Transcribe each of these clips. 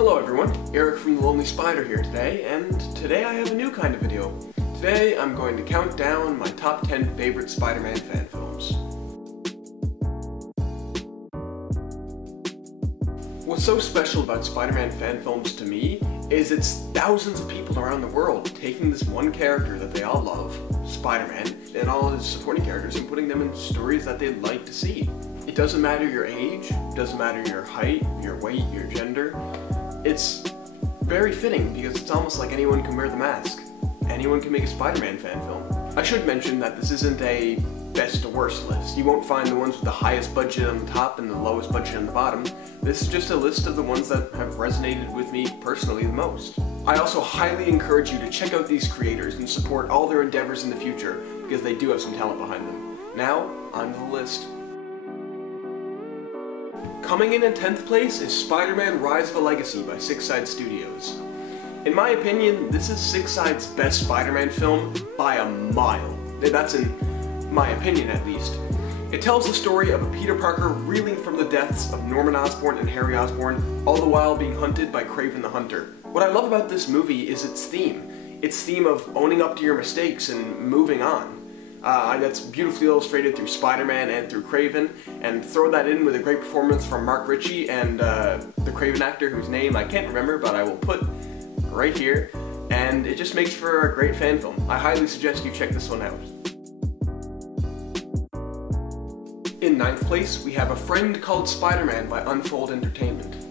Hello everyone, Eric from The Lonely Spider here today, and today I have a new kind of video. Today I'm going to count down my top 10 favorite Spider-Man fan films. What's so special about Spider-Man fan films to me is it's thousands of people around the world taking this one character that they all love, Spider-Man, and all his supporting characters and putting them in stories that they'd like to see. It doesn't matter your age, it doesn't matter your height, your weight, your gender. It's very fitting because it's almost like anyone can wear the mask. Anyone can make a Spider-Man fan film. I should mention that this isn't a best to worst list. You won't find the ones with the highest budget on the top and the lowest budget on the bottom. This is just a list of the ones that have resonated with me personally the most. I also highly encourage you to check out these creators and support all their endeavors in the future because they do have some talent behind them. Now, on to the list. Coming in 10th place is SpiderMan Rise of a Legacy by Six Side Studios. In my opinion, this is Six Side's best Spider-Man film by a mile. That's in my opinion at least. It tells the story of a Peter Parker reeling from the deaths of Norman Osborn and Harry Osborn, all the while being hunted by Kraven the Hunter. What I love about this movie is its theme of owning up to your mistakes and moving on. That's beautifully illustrated through Spider-Man and through Kraven, and throw that in with a great performance from Mark Ritchie and the Kraven actor whose name I can't remember, but I will put right here, and it just makes for a great fan film. I highly suggest you check this one out. In 9th place, we have A Friend Called Spider-Man by Unfold Entertainment.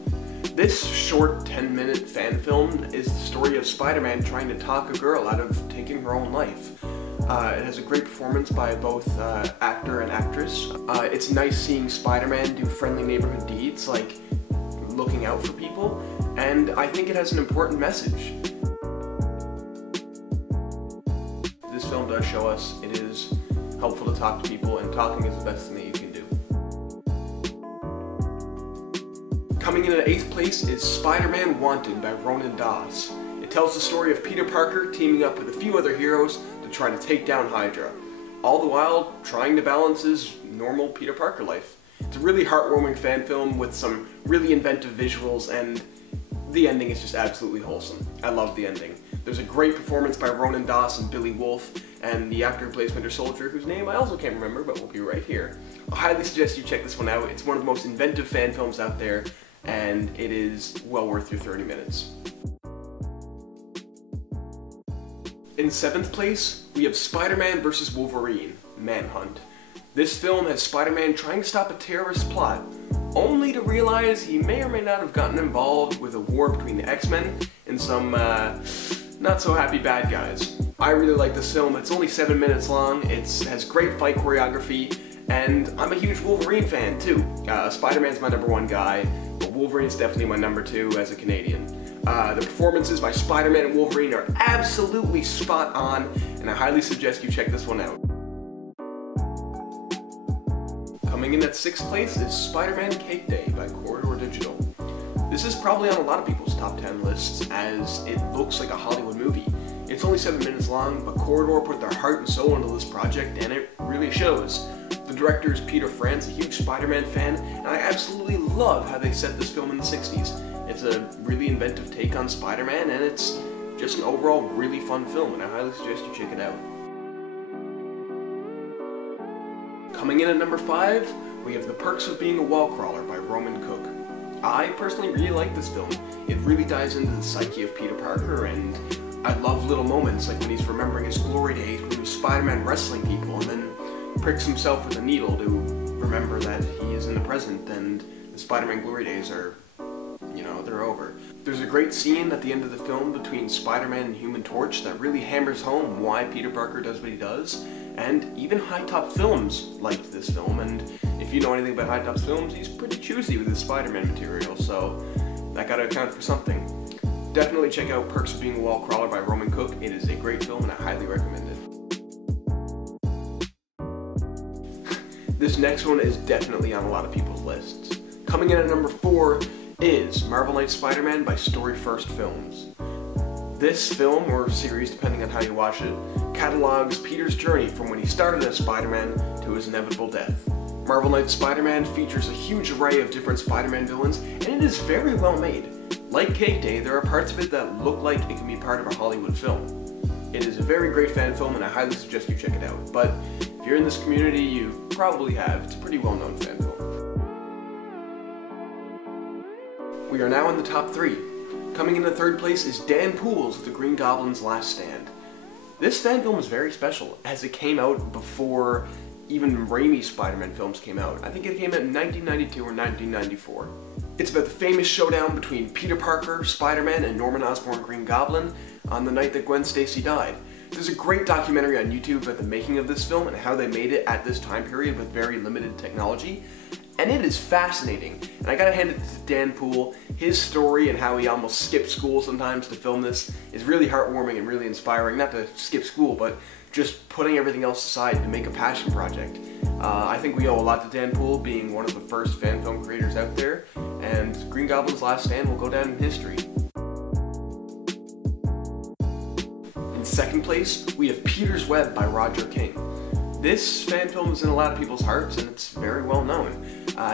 This short 10-minute fan film is the story of Spider-Man trying to talk a girl out of taking her own life. It has a great performance by both actor and actress. It's nice seeing Spider-Man do friendly neighborhood deeds like looking out for people, and I think it has an important message. This film does show us it is helpful to talk to people, and talking is the best thing that you can do. Coming in at 8th place is SpiderMan Wanted by Ronan Doss. It tells the story of Peter Parker teaming up with a few other heroes to try to take down Hydra, all the while trying to balance his normal Peter Parker life. It's a really heartwarming fan film with some really inventive visuals, and the ending is just absolutely wholesome. I love the ending. There's a great performance by Ronan Doss and Billy Wolfe, and the actor who plays Winter Soldier, whose name I also can't remember, but will be right here. I highly suggest you check this one out. It's one of the most inventive fan films out there, and it is well worth your 30 minutes. In 7th place, we have Spider-Man vs. Wolverine, Manhunt. This film has Spider-Man trying to stop a terrorist plot, only to realize he may or may not have gotten involved with a war between the X-Men and some not so happy bad guys. I really like this film. It's only 7 minutes long, it has great fight choreography, and I'm a huge Wolverine fan too. Spider-Man's my #1 guy, but Wolverine is definitely my #2 as a Canadian. The performances by Spider-Man and Wolverine are absolutely spot on, and I highly suggest you check this one out. Coming in at 6th place is SpiderMan Cake Day by Corridor Digital. This is probably on a lot of people's top 10 lists as it looks like a Hollywood movie. It's only 7 minutes long, but Corridor put their heart and soul into this project, and it really shows. The director is Peter France, a huge Spider-Man fan, and I absolutely love how they set this film in the 60s. It's a really inventive take on Spider-Man, and it's just an overall really fun film, and I highly suggest you check it out. Coming in at number 5, we have The Perks of Being a Wallcrawler by Roman Cook. I personally really like this film. It really dives into the psyche of Peter Parker, and I love little moments like when he's remembering his glory days when he was Spider-Man wrestling people and then pricks himself with a needle to remember that he is in the present and the Spider-Man glory days are, they're over. There's a great scene at the end of the film between Spider-Man and Human Torch that really hammers home why Peter Parker does what he does, and even High Top Films liked this film, and if you know anything about High Top's films, he's pretty choosy with his Spider-Man material, so that gotta account for something. Definitely check out Perks of Being a Wallcrawler by Roman Cook. It is a great film and I highly recommend it. This next one is definitely on a lot of people's lists. Coming in at number 4 is Marvel Knights Spider-Man by Story First Films. This film, or series depending on how you watch it, catalogs Peter's journey from when he started as Spider-Man to his inevitable death. Marvel Knights Spider-Man features a huge array of different Spider-Man villains, and it is very well made. Like Cake Day, there are parts of it that look like it can be part of a Hollywood film. It is a very great fan film and I highly suggest you check it out, but if you're in this community, you probably have. It's a pretty well-known fan film. We are now in the top 3. Coming in the 3rd place is Dan Poole's The Green Goblin's Last Stand. This fan film is very special, as it came out before even Raimi's Spider-Man films came out. I think it came out in 1992 or 1994. It's about the famous showdown between Peter Parker, Spider-Man, and Norman Osborn Green Goblin on the night that Gwen Stacy died. There's a great documentary on YouTube about the making of this film and how they made it at this time period with very limited technology. And it is fascinating, and I gotta hand it to Dan Poole. His story and how he almost skipped school sometimes to film this is really heartwarming and really inspiring. Not to skip school, but just putting everything else aside to make a passion project. I think we owe a lot to Dan Poole, being one of the first fan film creators out there, and Green Goblin's Last Stand will go down in history. In 2nd place, we have Peter's Web by Roger King. This fan film is in a lot of people's hearts and it's very well known.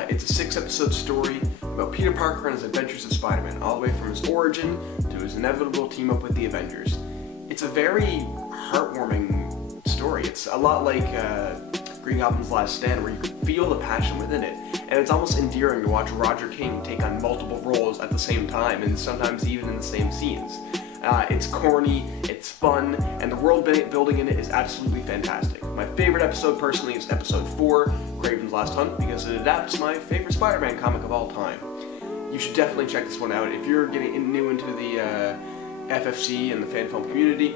It's a 6-episode story about Peter Parker and his adventures as Spider-Man, all the way from his origin to his inevitable team up with the Avengers. It's a very heartwarming story. It's a lot like Green Goblin's Last Stand, where you can feel the passion within it, and it's almost endearing to watch Roger King take on multiple roles at the same time, and sometimes even in the same scenes. It's corny, it's fun, and the world building in it is absolutely fantastic. My favorite episode personally is episode 4, Kraven's Last Hunt, because it adapts my favorite Spider-Man comic of all time. You should definitely check this one out. If you're getting new into the FFC and the fan film community,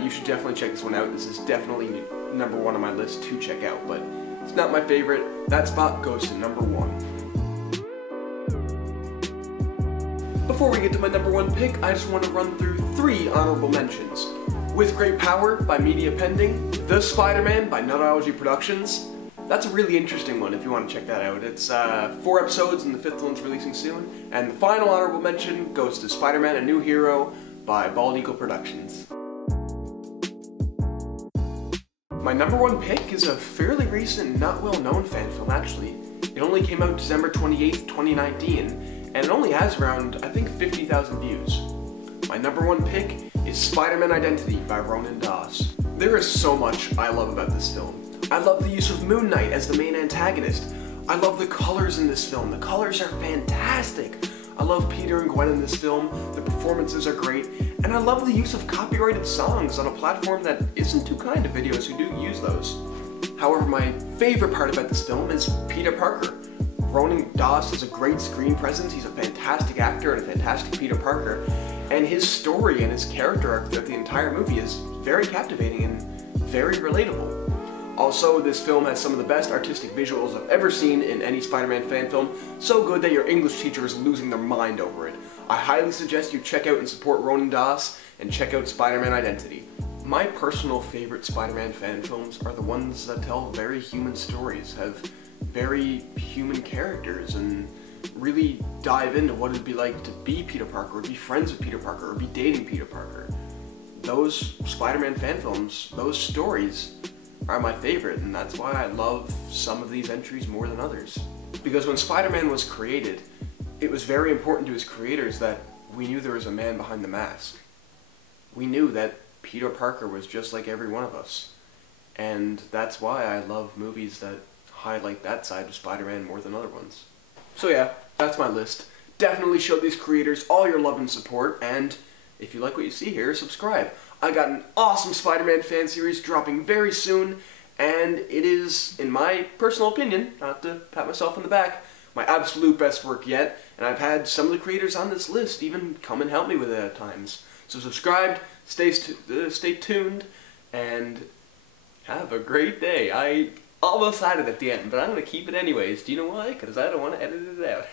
you should definitely check this one out. This is definitely number 1 on my list to check out, but it's not my favorite. That spot goes to number 1. Before we get to my number 1 pick, I just want to run through 3 honorable mentions. With Great Power by Media Pending, The Spider-Man by Nutology Productions. That's a really interesting one if you want to check that out. It's 4 episodes and the 5th one's releasing soon. And the final honorable mention goes to Spider-Man: A New Hero by Bald Eagle Productions. My number 1 pick is a fairly recent, not well-known fan film actually. It only came out December 28th, 2019. And it only has around, I think, 50,000 views. My number 1 pick is Spider-Man Identity by Ronan Doss. There is so much I love about this film. I love the use of Moon Knight as the main antagonist. I love the colors in this film. The colors are fantastic. I love Peter and Gwen in this film. The performances are great. And I love the use of copyrighted songs on a platform that isn't too kind to videos who do use those. However, my favorite part about this film is Peter Parker. Ronan Doss has a great screen presence. He's a fantastic actor and a fantastic Peter Parker, and his story and his character arc throughout the entire movie is very captivating and very relatable. Also, this film has some of the best artistic visuals I've ever seen in any Spider-Man fan film, so good that your English teacher is losing their mind over it. I highly suggest you check out and support Ronan Doss and check out Spider-Man Identity. My personal favorite Spider-Man fan films are the ones that tell very human stories, have very human characters, and really dive into what it'd be like to be Peter Parker, or be friends with Peter Parker, or be dating Peter Parker. Those Spider-Man fan films, those stories, are my favorite, and that's why I love some of these entries more than others. Because when Spider-Man was created, it was very important to his creators that we knew there was a man behind the mask. We knew that Peter Parker was just like every one of us. And that's why I love movies that highlight that side of Spider-Man more than other ones. So yeah, that's my list. Definitely show these creators all your love and support, and if you like what you see here, subscribe. I got an awesome Spider-Man fan series dropping very soon, and it is, in my personal opinion, not to pat myself on the back, my absolute best work yet, and I've had some of the creators on this list even come and help me with it at times. So subscribe, stay tuned, and have a great day. I almost had it at the end, but I'm going to keep it anyways. Do you know why? Because I don't want to edit it out.